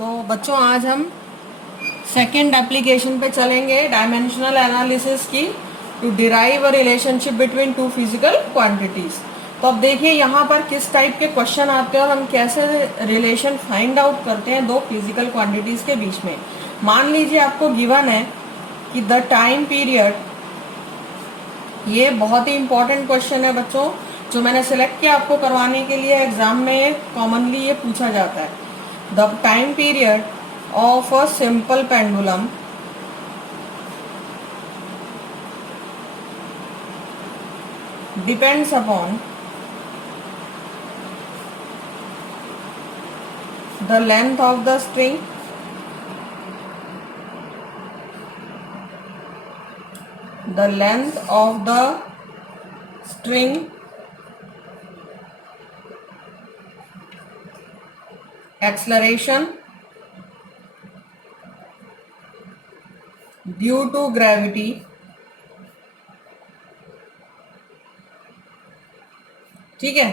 तो बच्चों आज हम सेकेंड एप्लीकेशन पे चलेंगे डायमेंशनल एनालिसिस की to derive a relationship between two physical quantities. तो अब देखिए यहाँ पर किस टाइप के क्वेश्चन आते हैं और हम कैसे रिलेशन फाइंड आउट करते हैं दो फिजिकल क्वांटिटीज के बीच में। मान लीजिए आपको गिवन है कि द टाइम पीरियड, ये बहुत ही इंपॉर्टेंट क्वेश्चन है बच्चों जो मैंने सिलेक्ट किया आपको करवाने के लिए। एग्जाम में कॉमनली ये पूछा जाता है। The time period of a simple pendulum depends upon the length of the string, the length of the string, acceleration due to gravity, ठीक है।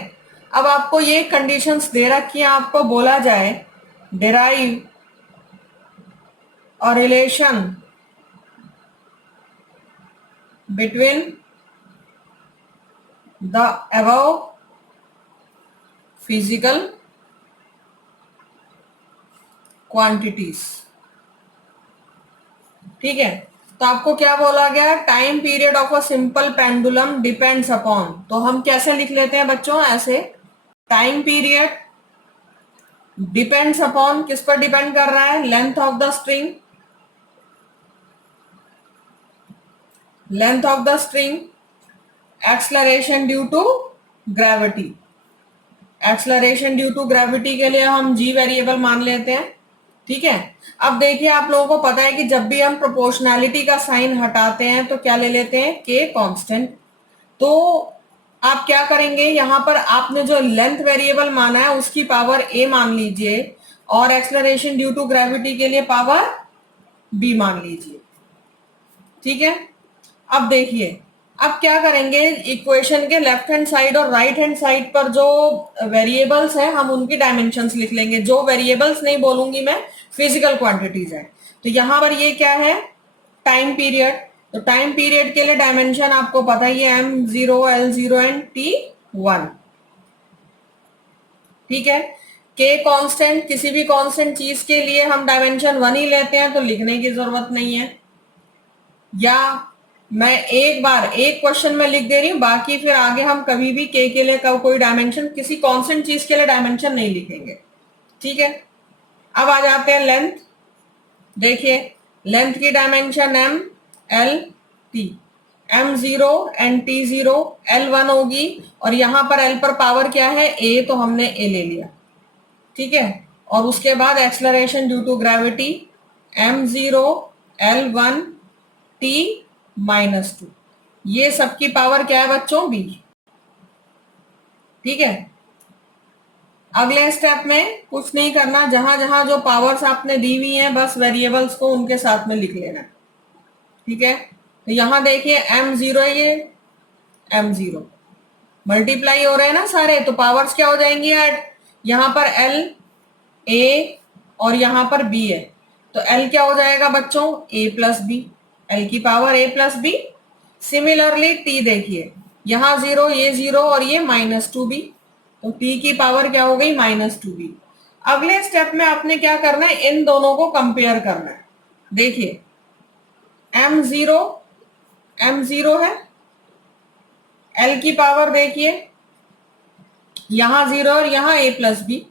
अब आपको ये कंडीशंस दे रखी है, आपको बोला जाए derive a relation between the above physical quantities, ठीक है। तो आपको क्या बोला गया, time period of a simple pendulum depends upon. तो हम कैसे लिख लेते हैं बच्चों, ऐसे टाइम पीरियड डिपेंड्स अपॉन, किस पर डिपेंड कर रहा है, length of the string, length of the string, acceleration due to gravity. Acceleration due to gravity के लिए हम जी वेरिएबल मान लेते हैं, ठीक है। अब देखिए आप लोगों को पता है कि जब भी हम प्रोपोर्शनैलिटी का साइन हटाते हैं तो क्या ले लेते हैं, के कांस्टेंट। तो आप क्या करेंगे, यहां पर आपने जो लेंथ वेरिएबल माना है उसकी पावर ए मान लीजिए और एक्सलरेशन ड्यू टू ग्रेविटी के लिए पावर बी मान लीजिए, ठीक है। अब देखिए अब क्या करेंगे, इक्वेशन के लेफ्ट हैंड साइड और राइट हैंड साइड पर जो वेरिएबल्स हैं हम उनकी डायमेंशंस लिख लेंगे। जो वेरिएबल्स नहीं बोलूंगी मैं, फिजिकल क्वांटिटीज है। तो यहां पर ये क्या है, टाइम पीरियड। तो टाइम पीरियड के लिए डायमेंशन आपको पता ही है, M0, L0 एंड T1, ठीक है। के कांस्टेंट, किसी भी कांस्टेंट चीज के लिए हम डायमेंशन 1 ही लेते हैं तो लिखने की जरूरत नहीं है, या मैं एक बार एक क्वेश्चन में लिख दे रही हूं, बाकी फिर आगे हम कभी भी के लिए कोई डायमेंशन, किसी कांस्टेंट चीज के लिए डायमेंशन नहीं लिखेंगे, ठीक है। अब आ जाते हैं लेंथ। देखिए लेंथ की dimension M, L, T, M0 and T0, L1 होगी और यहां पर L पर पावर क्या है, A, तो हमने A ले लिया, ठीक है। और उसके बाद acceleration due to gravity M0, L1, T -2, ये सबकी पावर क्या है बच्चों, B, ठीक है। अगले स्टेप में कुछ नहीं करना, जहां जहां जो पावर्स आपने दी हुई हैं बस वेरिएबल्स को उनके साथ में लिख लेना, ठीक है। तो यहां देखिए M0 है, ये M0 मल्टीप्लाई हो रहे हैं ना सारे, तो पावर्स क्या हो जाएंगी ऐड, यहां पर L, A और यहां पर B है, तो L क्या हो जाएगा बच्चों, A प्लस बी, L की power A plus B. Similarly T देखिए, यहां 0, ये 0 और ये -2b, तो T की पावर क्या हो गई, -2b। अगले स्टेप में आपने क्या करना है, इन दोनों को कंपेयर करना है। देखिए M0, M0 है, L की पावर देखिए यहां 0 और यहां A प्लस बी,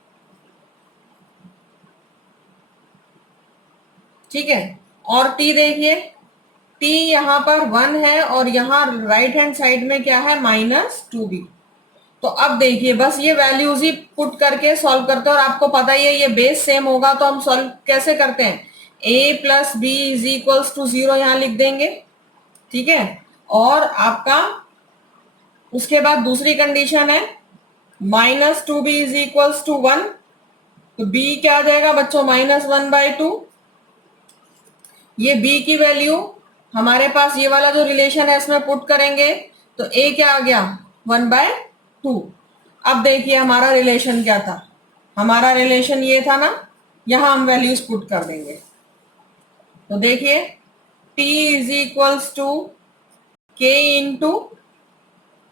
ठीक है। और T देखिए, T यहां पर 1 है और यहां राइट हैंड साइड में क्या है, -2b। तो अब देखिए बस ये वैल्यूज ही पुट करके सॉल्व करते हैं, और आपको पता ही है ये बेस सेम होगा तो हम सॉल्व कैसे करते हैं, a plus B is equals to 0 यहां लिख देंगे, ठीक है। और आपका उसके बाद दूसरी कंडीशन है -2b इज इक्वल्स टू 1, तो b क्या आ जाएगा बच्चों, -1/2। ये b की वैल्यू हमारे पास ये वाला जो रिलेशन है इसमें पुट करेंगे तो a क्या आ गया, 1/2। अब देखिए हमारा रिलेशन क्या था, हमारा रिलेशन ये था ना, यहां हम वैल्यूज पुट कर देंगे। तो देखिए t is equals to k into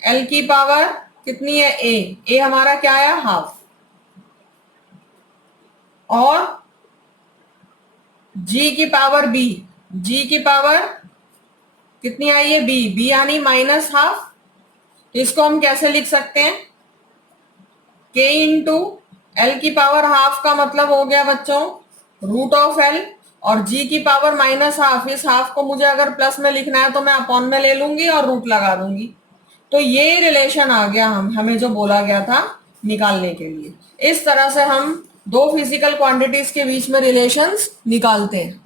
L की पावर कितनी है ए हमारा क्या है हाफ, और g की पावर b, g की पावर कितनी आई है b यानी माइनस हाफ। तो इसको हम कैसे लिख सकते हैं, k इंटू एल की पावर हाफ का मतलब हो गया बच्चों रूट ऑफ एल, और g की पावर माइनस हाफ, इस हाफ को मुझे अगर प्लस में लिखना है तो मैं अपॉन में ले लूंगी और रूट लगा दूंगी। तो ये रिलेशन आ गया हमें जो बोला गया था निकालने के लिए। इस तरह से हम दो फिजिकल क्वांटिटीज के बीच में रिलेशंस निकालते हैं।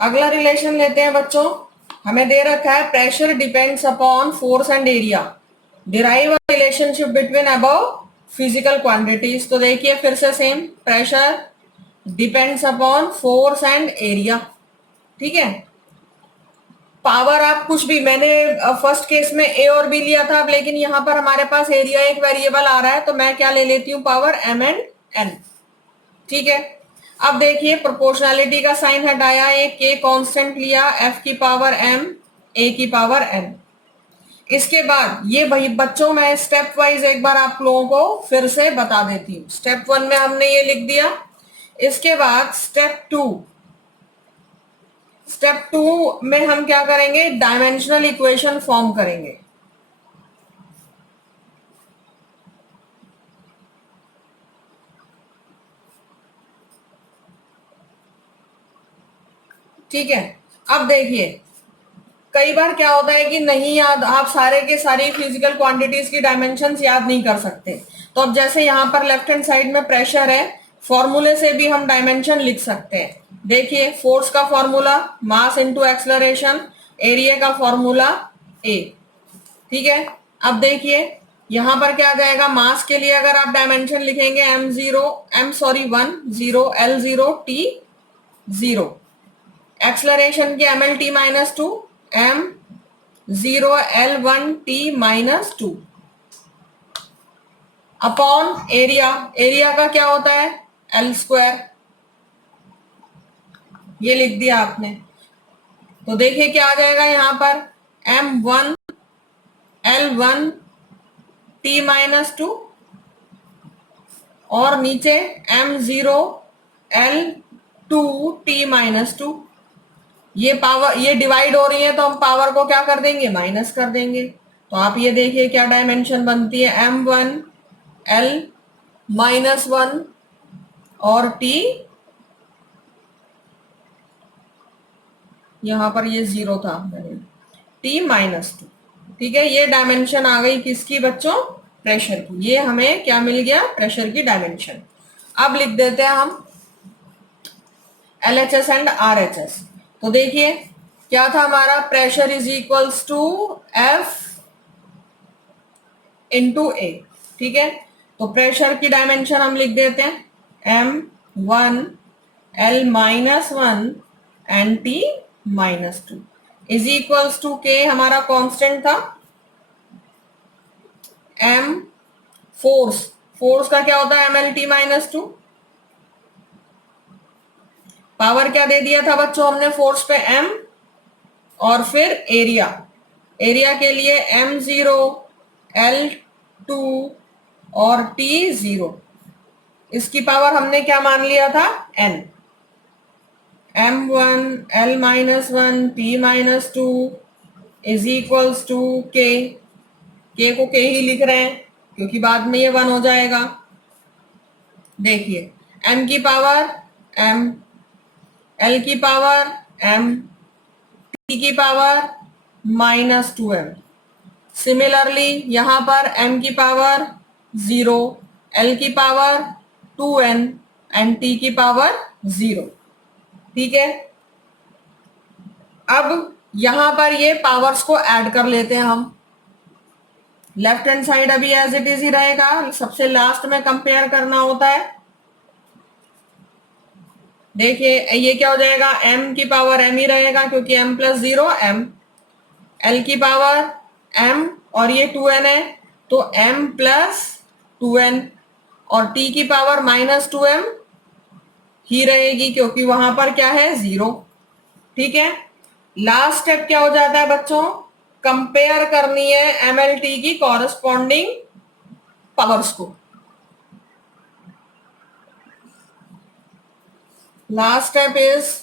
अगला रिलेशन लेते हैं बच्चों, हमें दे रखा है pressure depends upon force and area, derive a relationship between above physical quantities. तो देखिए फिर से same, pressure depends upon force and area, ठीक है। पावर आप कुछ भी, मैंने फर्स्ट केस में ए और बी लिया था, लेकिन यहां पर हमारे पास एरिया एक वेरिएबल आ रहा है, तो मैं क्या ले लेती हूँ पावर एम एंड एन, ठीक है। अब देखिए प्रोपोर्शनैलिटी का साइन हटाया, एक के कांस्टेंट लिया, एफ की पावर एम ए की पावर एन। इसके बाद ये भाई बच्चों मैं स्टेप वाइज एक बार आप लोगों को फिर से बता देती हूँ। स्टेप 1 में हमने ये लिख दिया, इसके बाद स्टेप टू में हम क्या करेंगे, डायमेंशनल इक्वेशन फॉर्म करेंगे। ठीक है, अब देखिए कई बार क्या होता है कि नहीं याद, आप सारे के सारी फिजिकल क्वांटिटीज की डायमेंशंस याद नहीं कर सकते। तो अब जैसे यहां पर लेफ्ट हैंड साइड में प्रेशर है, फॉर्मूले से भी हम डायमेंशन लिख सकते हैं। देखिए फोर्स का formula mass into acceleration, area का फॉर्मूला ए, ठीक है। अब देखिए यहां पर क्या आ जाएगा, मास के लिए अगर आप डायमेंशन लिखेंगे m1 0 L0 T 0, एक्सलरेशन की mlt minus 2 m0 L1 T minus 2 upon area का क्या होता है L स्क्वायर, ये लिख दिया आपने। तो देखिए क्या आ जाएगा यहां पर m1 L1 T माइनस 2 और नीचे m0 L2 T माइनस 2। ये पावर ये डिवाइड हो रही है तो हम पावर को क्या कर देंगे, माइनस कर देंगे। तो आप ये देखिए क्या डायमेंशन बनती है, m1 L माइनस 1 और T, यहां पर ये 0 था, T माइनस 2, ठीक है। ये डायमेंशन आ गई किसकी बच्चों, प्रेशर की। ये हमें क्या मिल गया, प्रेशर की डायमेंशन। अब लिख देते हैं हम LHS एंड RHS। तो देखिए क्या था हमारा, pressure is equals to F into A, ठीक है। तो प्रेशर की डायमेंशन हम लिख देते हैं m1 L minus 1 and T minus 2 is equals to K, हमारा कांस्टेंट था, m फोर्स का क्या होता है mlt माइनस 2, पावर क्या दे दिया था बच्चों हमने फोर्स पे m, और फिर एरिया के लिए m0 L2 और T0, इसकी पावर हमने क्या मान लिया था n, m1 L minus 1 T minus 2 is equals to K को K ही लिख रहे हैं क्योंकि बाद में ये 1 हो जाएगा। देखिए m की पावर m, L की पावर m, T की पावर माइनस 2m। सिमिलरली यहां पर m की पावर 0, L की पावर 2n एंड T की पावर 0, ठीक है। अब यहां पर ये पावर्स को ऐड कर लेते हैं हम, लेफ्ट हैंड साइड अभी एज इट इज ही रहेगा, सबसे लास्ट में कंपेयर करना होता है। देखिए ये क्या हो जाएगा, m की पावर m ही रहेगा क्योंकि m प्लस 0 m, L की पावर m और ये 2n है तो m प्लस 2n, और t की पावर -2m ही रहेगी, क्योंकि वहां पर क्या है, 0। ठीक है, लास्ट स्टेप क्या हो जाता है बच्चों, कंपेयर करनी है एमएलटी की कॉरस्पॉन्डिंग पावर्स को। Last step is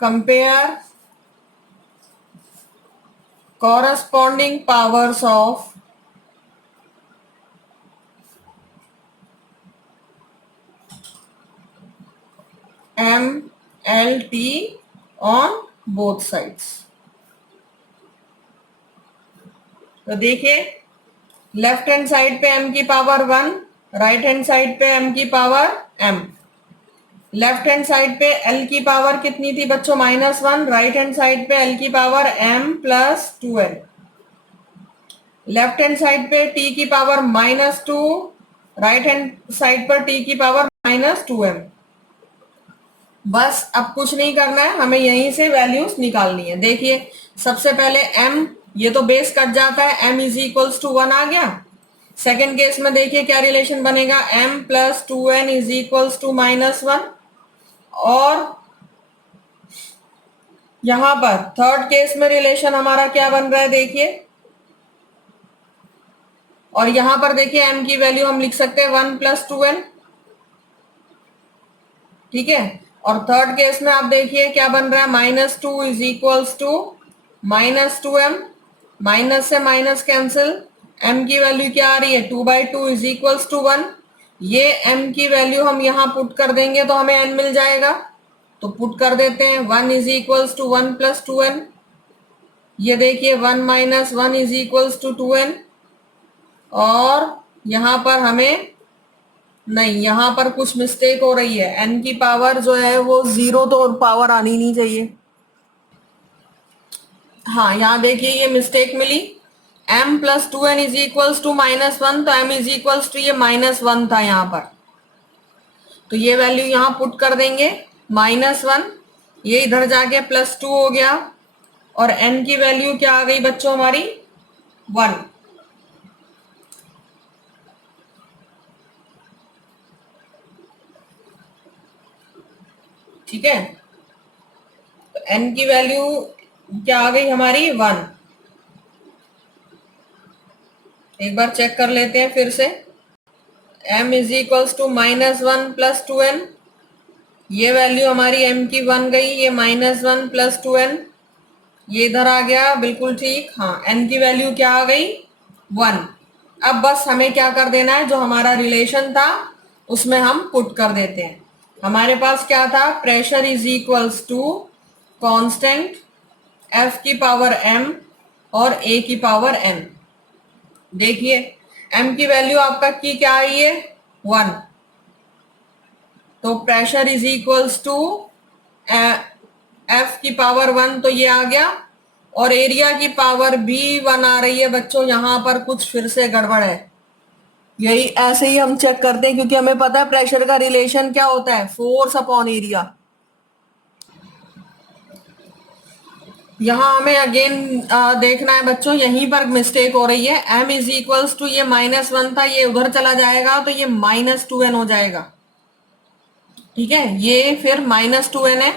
compare corresponding powers of MLT on both sides। तो देखिए, लेफ्ट हैंड साइड पे m की पावर 1, राइट हैंड साइड पे m की power m। Left hand side पे l की पावर कितनी थी बच्चों, -1। राइट हैंड साइड पे l की power m plus 2l। Left hand side पे t की पावर -2, राइट हैंड साइड पर t की पावर -2m। बस अब कुछ नहीं करना है, हमें यहीं से वैल्यूज निकालनी है। देखिए, सबसे पहले m, ये तो बेस कट जाता है, m इज इक्वल्स टू 1 आ गया। सेकेंड केस में देखिए क्या रिलेशन बनेगा, m plus 2n is equals to -1। और यहां पर थर्ड केस में रिलेशन हमारा क्या बन रहा है, देखिए। और यहां पर देखिए m की वैल्यू हम लिख सकते हैं 1 प्लस 2n। ठीक है, और थर्ड केस में आप देखिए क्या बन रहा है, -2 is equals to -2m। Minus से माइनस कैंसिल, m की वैल्यू क्या आ रही है, 2/2 इज इक्वल्स टू 1। ये m की वैल्यू हम यहां पुट कर देंगे तो हमें n मिल जाएगा, तो पुट कर देते हैं। 1 is equals to 1 plus 2n। ये देखिए 1 minus 1 is equals to 2n। और यहां पर हमें नहीं, यहां पर कुछ मिस्टेक हो रही है, n की पावर जो है वो 0 तो पावर आनी नहीं चाहिए। हाँ, यहाँ देखिए ये मिस्टेक मिली, m plus 2n is equals to -1, तो m इज इक्वल्स टू ये -1 था यहाँ पर, तो ये वैल्यू यहाँ पुट कर देंगे -1। ये इधर जाके +2 हो गया, और n की वैल्यू क्या आ गई बच्चों हमारी, 1। ठीक है, तो n की वैल्यू क्या आ गई हमारी, 1। एक बार चेक कर लेते हैं फिर से, m is equals to -1 plus 2n। ये वैल्यू हमारी m की 1 गई, ये -1 प्लस 2n, ये इधर आ गया, बिल्कुल ठीक। हाँ, n की वैल्यू क्या आ गई, 1। अब बस हमें क्या कर देना है, जो हमारा रिलेशन था उसमें हम पुट कर देते हैं। हमारे पास क्या था, pressure is equals to constant f की पावर m और a की पावर n। देखिए, m की वैल्यू आपका की क्या आई है, 1, तो pressure is equals to f की पावर 1, तो ये आ गया। और एरिया की पावर भी 1 आ रही है बच्चों, यहां पर कुछ फिर से गड़बड़ है। यही ऐसे ही हम चेक करते हैं, क्योंकि हमें पता है प्रेशर का रिलेशन क्या होता है, फोर्स अपॉन एरिया। यहां हमें अगेन देखना है बच्चों, यहीं पर मिस्टेक हो रही है। m इज इक्वल्स टू ये -1 था, ये उधर चला जाएगा तो ये -2n हो जाएगा। ठीक है, ये फिर -2n है,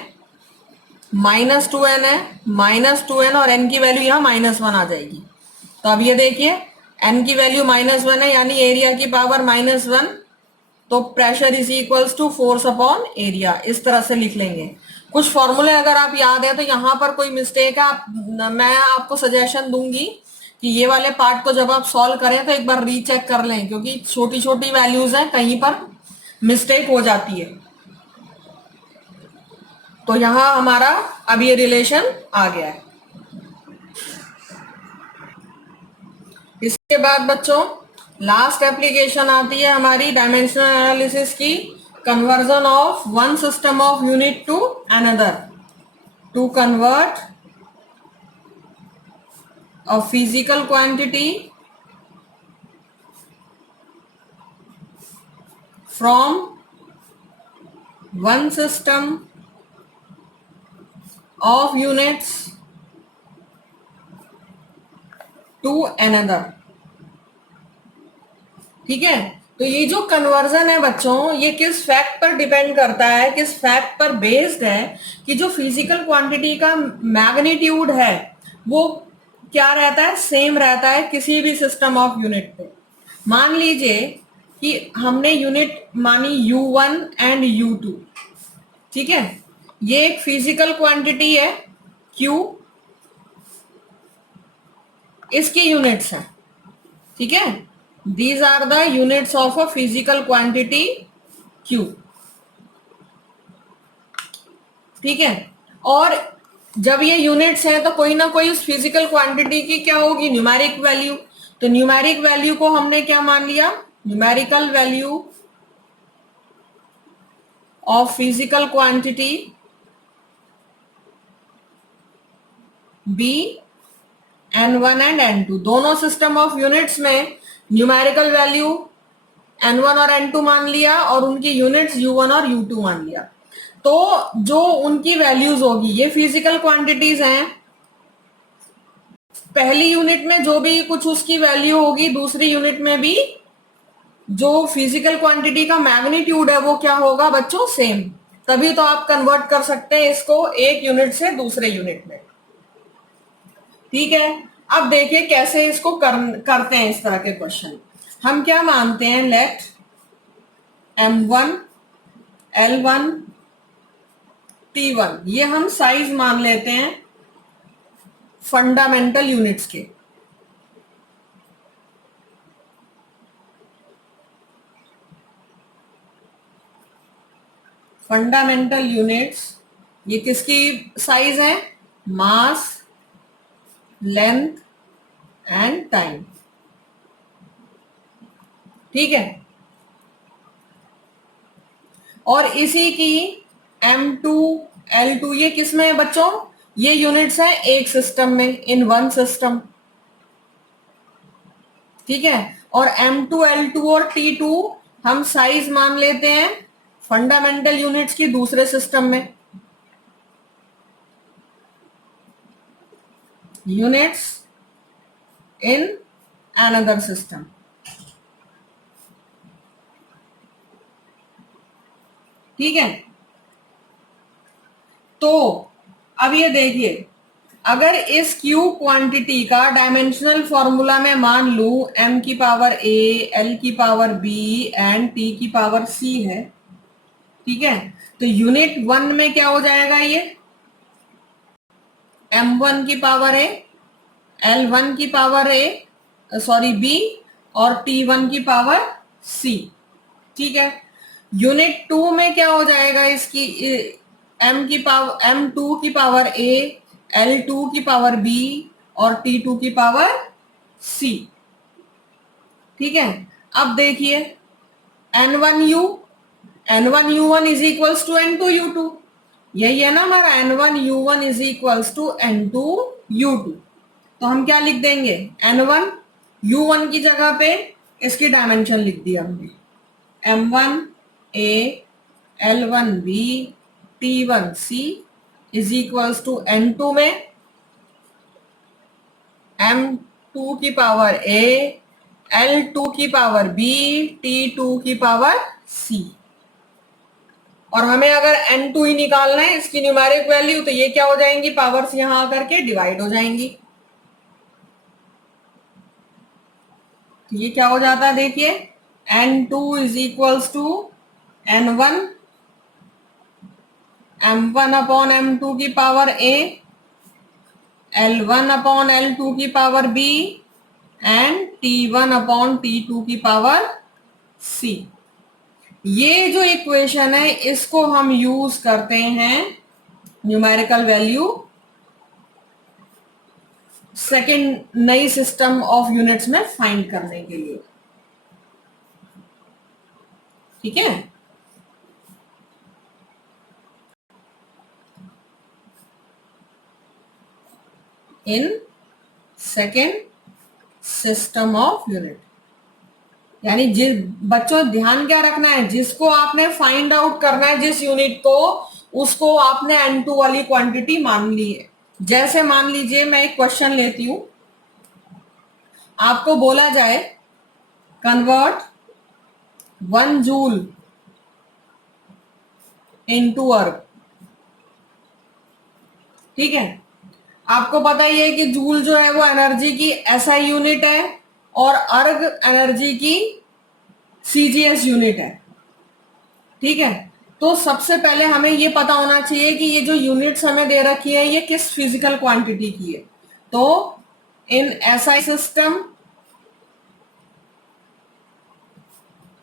-2n है, -2n, और n की वैल्यू यहाँ -1 आ जाएगी। तो अब ये देखिए, n की वैल्यू -1 है, यानी एरिया की पावर -1, तो pressure is equals to force upon area, इस तरह से लिख लेंगे। कुछ फॉर्मूले अगर आप याद है तो यहाँ पर कोई मिस्टेक है, मैं आपको सजेशन दूंगी कि ये वाले पार्ट को जब आप सॉल्व करें तो एक बार रीचेक कर लें, क्योंकि छोटी छोटी वैल्यूज हैं, कहीं पर मिस्टेक हो जाती है। तो यहाँ हमारा अब ये रिलेशन आ गया है। इसके बाद बच्चों लास्ट एप्लीकेशन आती है हमारी डायमेंशनल एनालिसिस की, conversion of one system of unit to another, to convert a physical quantity from one system of units to another. ठीक है। तो ये जो कन्वर्जन है बच्चों, ये किस फैक्ट पर डिपेंड करता है, किस फैक्ट पर बेस्ड है कि जो फिजिकल क्वांटिटी का मैग्नीट्यूड है वो क्या रहता है, सेम रहता है किसी भी सिस्टम ऑफ यूनिट पे। मान लीजिए कि हमने यूनिट मानी U1 एंड U2, ठीक है। ये एक फिजिकल क्वांटिटी है Q, इसकी यूनिट्स है, ठीक है। These are the units of a physical quantity Q, ठीक है। और जब ये यूनिट्स हैं तो कोई ना कोई उस फिजिकल क्वांटिटी की क्या होगी, न्यूमेरिक वैल्यू। तो न्यूमेरिक वैल्यू को हमने क्या मान लिया, numerical value of physical quantity be N1 and N2, दोनों सिस्टम ऑफ यूनिट्स में न्यूमेरिकल वैल्यू N1 और N2 मान लिया और उनकी यूनिट्स U1 और U2 मान लिया। तो जो उनकी वैल्यूज होगी, ये फिजिकल क्वांटिटीज हैं, पहली यूनिट में जो भी कुछ उसकी वैल्यू होगी, दूसरी यूनिट में भी जो फिजिकल क्वांटिटी का मैग्नीट्यूड है वो क्या होगा बच्चों, सेम। तभी तो आप कन्वर्ट कर सकते हैं इसको एक यूनिट से दूसरे यूनिट में, ठीक है। अब देखिए कैसे इसको करते हैं इस तरह के क्वेश्चन। हम क्या मानते हैं, लेट M1 L1 T1, ये हम साइज मान लेते हैं फंडामेंटल यूनिट्स के। फंडामेंटल यूनिट्स ये किसकी साइज है, मास, लेंथ एंड टाइम, ठीक है। और इसी की M2 L2 ये किसमें है बच्चों, ये यूनिट्स है एक सिस्टम में, इन वन सिस्टम, ठीक है। और M2 L2 और T2 हम साइज मान लेते हैं फंडामेंटल यूनिट्स की दूसरे सिस्टम में, यूनिट्स इन अनदर सिस्टम, ठीक है। तो अब ये देखिए, अगर इस Q क्वांटिटी का डायमेंशनल फॉर्मूला में मान लू M की पावर A, L की पावर B एंड T की पावर C है, ठीक है। तो यूनिट 1 में क्या हो जाएगा, ये M1 की पावर A, L1 की पावर B और T1 की पावर C, ठीक है। यूनिट 2 में क्या हो जाएगा, इसकी M2 की पावर A, L2 की पावर B और T2 की पावर C, ठीक है। अब देखिए N1U, N1U1 is equals to N2U2, यही है ना हमारा, N1U1 is equals to N2U2। तो हम क्या लिख देंगे, N1U1 की जगह पे इसकी डायमेंशन लिख दिया हमने, M1A L1B T1C is equals to N2 में M2 की पावर A, L2 की पावर B, T2 की पावर C। और हमें अगर N2 ही निकालना है इसकी न्यूमेरिक वैल्यू, तो ये क्या हो जाएंगी, पावर्स यहां आकर के डिवाइड हो जाएंगी। तो ये क्या हो जाता है, देखिए N2 is equals to N1 M1 upon M2 की power A, L1 upon L2 की power B and T1 upon T2 की पावर C। ये जो इक्वेशन है इसको हम यूज करते हैं न्यूमेरिकल वैल्यू सेकेंड नई सिस्टम ऑफ यूनिट्स में फाइंड करने के लिए, ठीक है। In second system of unit, यानी जिस बच्चों ध्यान क्या रखना है, जिसको आपने फाइंड आउट करना है जिस यूनिट को, उसको आपने N2 वाली क्वांटिटी मान ली है। जैसे मान लीजिए मैं एक क्वेश्चन लेती हूं, आपको बोला जाए कन्वर्ट 1 जूल इनटू अर्ग। ठीक है, आपको पता ही है कि जूल जो है वो एनर्जी की एसआई यूनिट है और अर्ग एनर्जी की सीजीएस यूनिट है। ठीक है, तो सबसे पहले हमें ये पता होना चाहिए कि ये जो यूनिट्स हमें दे रखी है ये किस फिजिकल क्वांटिटी की है। तो in SI system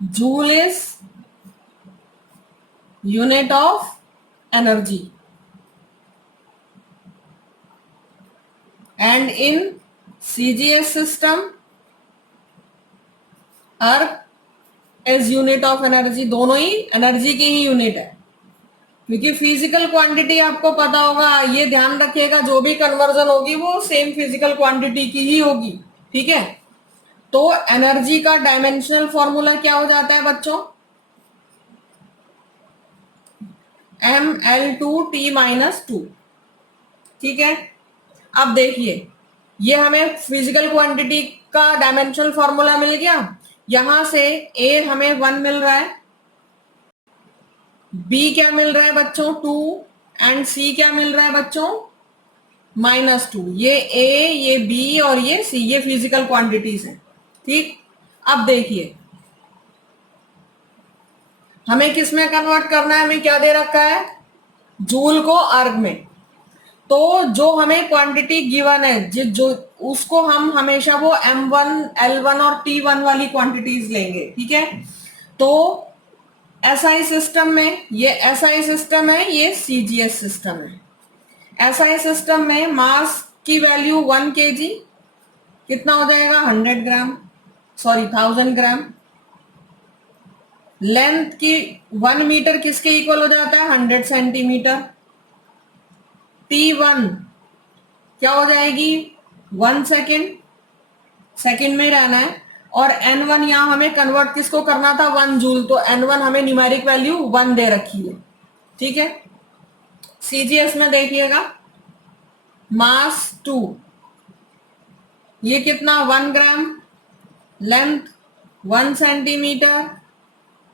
joule is unit of energy and in CGS system अर्ग इज यूनिट ऑफ एनर्जी। दोनों ही एनर्जी की ही यूनिट है, क्योंकि फिजिकल क्वांटिटी आपको पता होगा, ये ध्यान रखिएगा जो भी कन्वर्जन होगी वो सेम फिजिकल क्वांटिटी की ही होगी। ठीक है, तो एनर्जी का डायमेंशनल फॉर्मूला क्या हो जाता है बच्चों? mL2T-2। ठीक है, अब देखिए ये हमें फिजिकल क्वांटिटी का डायमेंशनल फॉर्मूला मिल गया। यहां से A हमें 1 मिल रहा है, B क्या मिल रहा है बच्चों 2 एंड C क्या मिल रहा है बच्चों -2। ये A, ये B और ये C, ये फिजिकल क्वांटिटीज हैं। ठीक, अब देखिए हमें किस में कन्वर्ट करना है, हमें क्या दे रखा है जूल को अर्ग में। तो जो हमें क्वांटिटी गिवन है जो उसको हम हमेशा वो M1, L1 और T1 वाली क्वांटिटीज लेंगे। ठीक है, तो एसआई सिस्टम में ये एसआई सिस्टम है, ये सीजीएस सिस्टम है। एसआई सिस्टम में मास की वैल्यू 1 kg कितना हो जाएगा 100 ग्राम, सॉरी 1000 ग्राम। लेंथ की 1 मीटर किसके इक्वल हो जाता है 100 सेंटीमीटर। T1 क्या हो जाएगी 1 सेकेंड, सेकेंड में रहना है। और N1 यहां हमें कन्वर्ट किसको करना था 1 जूल, तो N1 हमें न्यूमेरिक वैल्यू 1 दे रखी है। ठीक है, सीजीएस में देखिएगा मास 2, ये कितना 1 ग्राम, लेंथ 1 सेंटीमीटर,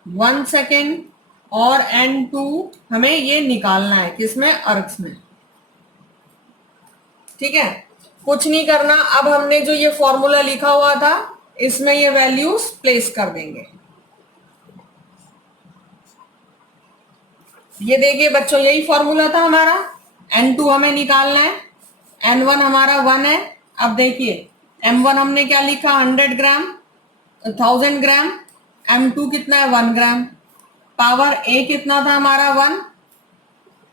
1 सेकेंड और N2 हमें ये निकालना है किसमें अर्ग्स में। ठीक है, कुछ नहीं करना, अब हमने जो ये फॉर्मूला लिखा हुआ था इसमें ये वैल्यूज प्लेस कर देंगे। ये देखिए बच्चों यही फॉर्मूला था हमारा। N2 हमें निकालना है, N1 हमारा 1 है। अब देखिए M1 हमने क्या लिखा 100 ग्राम 1000 ग्राम, M2 कितना है 1 ग्राम, पावर A कितना था हमारा 1।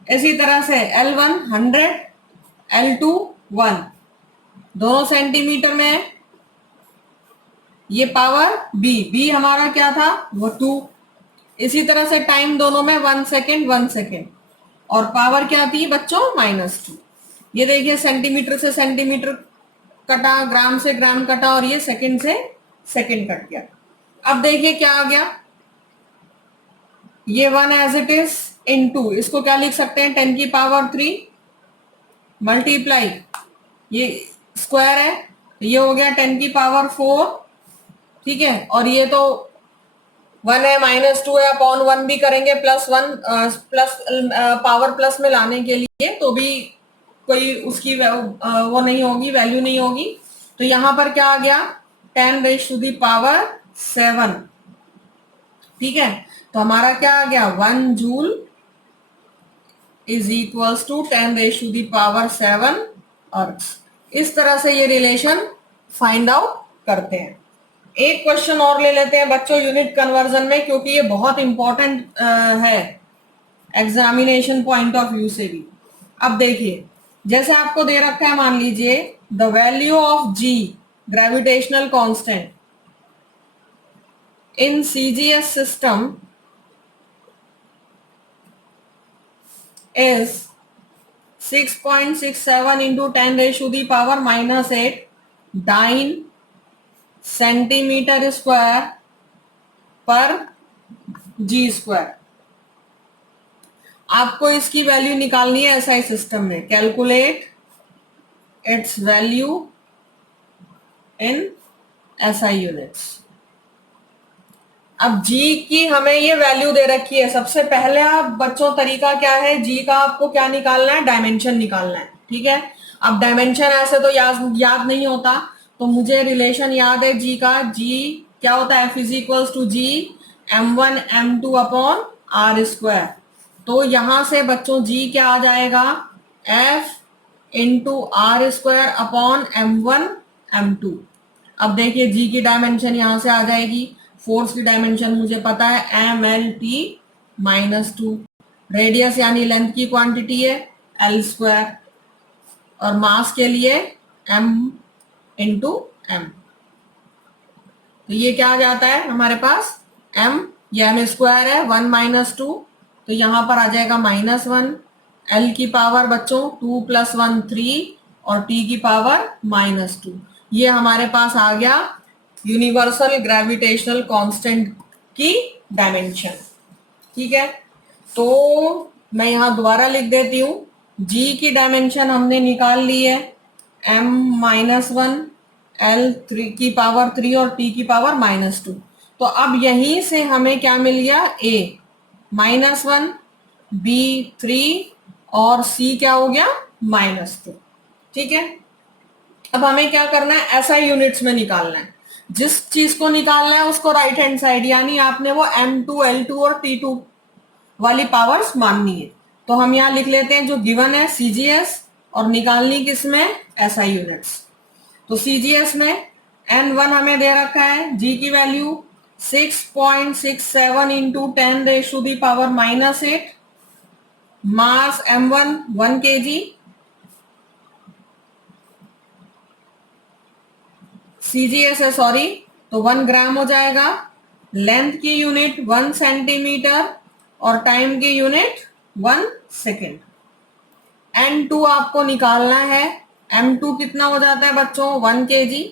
इसी तरह से L1 100, L2 1, दोनों सेंटीमीटर में है। ये पावर B हमारा क्या था वो 2। इसी तरह से टाइम दोनों में 1 सेकेंड 1 सेकेंड और पावर क्या थी बच्चों -2। ये देखिए सेंटीमीटर से सेंटीमीटर कटा, ग्राम से ग्राम कटा और ये सेकेंड से सेकेंड कट गया। अब देखिए क्या आ गया, ये 1 एज इट इज इनटू, इसको क्या लिख सकते हैं 10 की पावर 3 मल्टीप्लाई, ये स्क्वायर है, ये हो गया 10 की पावर 4। ठीक है, और ये तो 1 है -2 है, अपॉन 1 भी करेंगे +1 प्लस पावर प्लस में लाने के लिए तो भी कोई उसकी वो नहीं होगी, वैल्यू नहीं होगी। तो यहां पर क्या आ गया 10⁻⁷। ठीक है, तो हमारा क्या आ गया 1 जूल इज इक्वल्स टू 10⁻⁷ अर्ग्स। इस तरह से ये रिलेशन फाइंड आउट करते हैं। एक क्वेश्चन और ले लेते हैं बच्चों यूनिट कन्वर्जन में, क्योंकि ये बहुत इंपॉर्टेंट है एग्जामिनेशन पॉइंट ऑफ व्यू से भी। अब देखिए जैसे आपको दे रखा है, मान लीजिए the value of G gravitational constant in CGS system is 6.67 into 10⁻⁻8 dyne centimetre square पर G स्क्वायर। आपको इसकी वैल्यू निकालनी है SI सिस्टम में। Calculate its value in SI units. अब g की हमें ये वैल्यू दे रखी है। सबसे पहले आप बच्चों तरीका क्या है, g का आपको क्या निकालना है, डायमेंशन निकालना है। ठीक है, अब डायमेंशन ऐसे तो याद नहीं होता, तो मुझे रिलेशन याद है g का। g क्या होता है, f is equals to G m1 m2 upon R square. तो यहां से बच्चों g क्या आ जाएगा, f into R square upon m1 m2। अब देखिए जी की डायमेंशन यहां से आ जाएगी, फोर्स की डायमेंशन मुझे पता है mlt-2, रेडियस यानी लेंथ की क्वांटिटी है एल स्क्वायर, और मास के लिए m इंटू एम। तो ये क्या आ जाता है हमारे पास, m, ये m स्क्वायर है, 1 - 2, तो यहां पर आ जाएगा -1। l की पावर बच्चों 2 + 1 3, और t की पावर -2। ये हमारे पास आ गया यूनिवर्सल ग्रेविटेशनल कांस्टेंट की डायमेंशन। ठीक है, तो मैं यहां दोबारा लिख देती हूं, g की डायमेंशन हमने निकाल ली है m-1, l 3 की पावर 3 और t की पावर -2। तो अब यहीं से हमें क्या मिल गया, a -1, b 3 और c क्या हो गया -2। ठीक है, अब हमें क्या करना है, एसआई यूनिट्स में निकालना है। जिस चीज को निकालना है उसको राइट हैंड साइड, यानी आपने वो m2 l2 और t2 वाली पावर्स माननी है। तो हम यहाँ लिख लेते हैं जो गिवन है सीजीएस, और निकालनी किसमें, एसआई यूनिट्स। तो सीजीएस में n1 हमें दे रखा है, g की वैल्यू 6.67 इंटू 10⁻⁻8, मास m1 1 kg, सीजीएस है सॉरी, तो 1 ग्राम हो जाएगा। लेंथ की यूनिट 1 सेंटीमीटर, और टाइम की यूनिट 1 सेकेंड। n2 आपको निकालना है, m2 कितना हो जाता है बच्चों, 1 kg,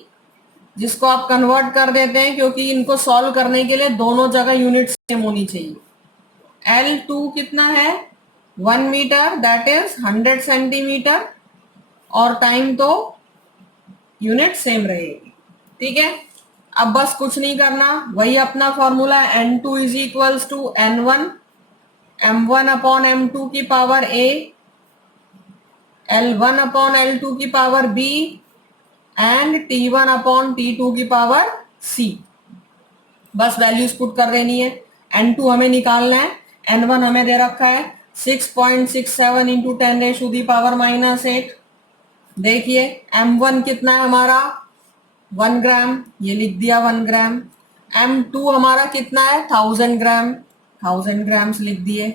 जिसको आप कन्वर्ट कर देते हैं क्योंकि इनको सॉल्व करने के लिए दोनों जगह यूनिट सेम होनी चाहिए। L2 कितना है, 1 मीटर, दैट इज 100 सेंटीमीटर, और टाइम तो यूनिट सेम रहेगी। ठीक है, अब बस कुछ नहीं करना, वही अपना फॉर्मूला है, n2 is equals to n1 m1 upon m2 की power a, l1 upon l2 की power b, and t1 upon t2 की पावर c। बस वैल्यूज पुट कर देनी है। n2 हमें निकालना है, n1 हमें दे रखा है 6.67 इंटू 10⁻⁻8। देखिए m1 कितना है हमारा, 1 ग्राम, ये लिख दिया 1 ग्राम। m2 हमारा कितना है, 1000 ग्राम, 1000 ग्राम्स लिख दिए।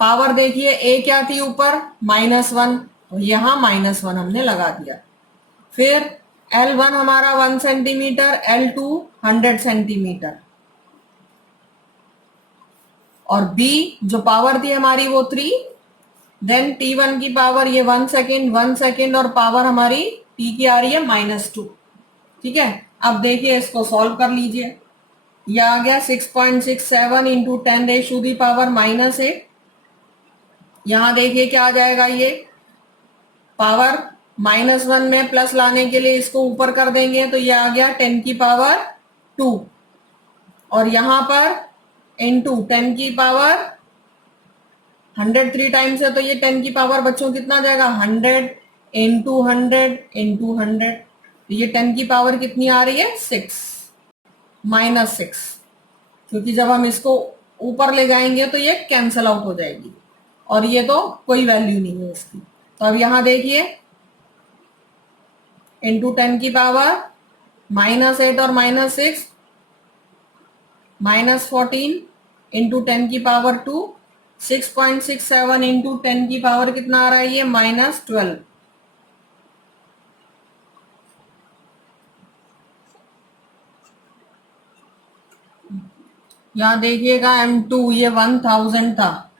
पावर देखिए a क्या थी ऊपर, -1, तो यहां -1 हमने लगा दिया। फिर L1 हमारा 1 सेंटीमीटर, L2 100 सेंटीमीटर, और B जो पावर थी हमारी वो 3, देन T1 की पावर ये 1 सेकेंड, 1 सेकेंड, और पावर हमारी T की आ रही है -2। ठीक है, अब देखिए इसको सॉल्व कर लीजिए। ये आ गया 6.67 इंटू 10⁻⁻8। यहां देखिए क्या आ जाएगा, ये पावर -1 में प्लस लाने के लिए इसको ऊपर कर देंगे, तो ये आ गया 10 की पावर 2, और यहां पर इंटू 10 की पावर 100 3 टाइम्स है, तो ये 10 की पावर बच्चों कितना जाएगा, 100 इंटू 100 इंटू 100, तो ये 10 की पावर कितनी आ रही है, 6 -6, क्योंकि जब हम इसको ऊपर ले जाएंगे तो ये कैंसल आउट हो जाएगी, और ये तो कोई वैल्यू नहीं है इसकी। तो अब यहां देखिए इंटू 10 की पावर -8 और -6, -14 इंटू 10 की पावर 2, 6.67 इंटू 10 की पावर कितना आ रहा है, ये -12। यहां देखिएगा m2 ये 1000 था।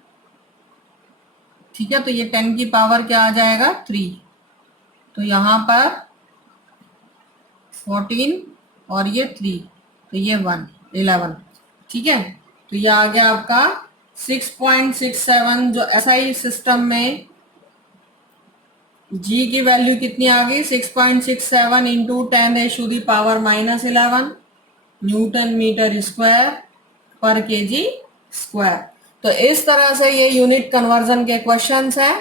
ठीक है, तो ये 10 की पावर क्या आ जाएगा, 3, तो यहां पर 14 और ये 3, तो ये 11। ठीक है, तो ये आ गया आपका 6.67। जो एसआई सिस्टम में जी की वैल्यू कितनी आ गई, 6.67 इंटू 10⁻⁻11, न्यूटन मीटर स्क्वायर पर केजी स्क्वायर। तो इस तरह से ये यूनिट कन्वर्जन के क्वेश्चंस हैं।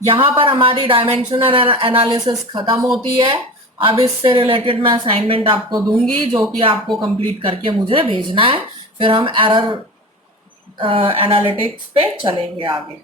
यहां पर हमारी डायमेंशनल एनालिसिस खत्म होती है। अब इससे रिलेटेड मैं असाइनमेंट आपको दूंगी जो कि आपको कंप्लीट करके मुझे भेजना है, फिर हम एरर एनालिटिक्स पे चलेंगे आगे।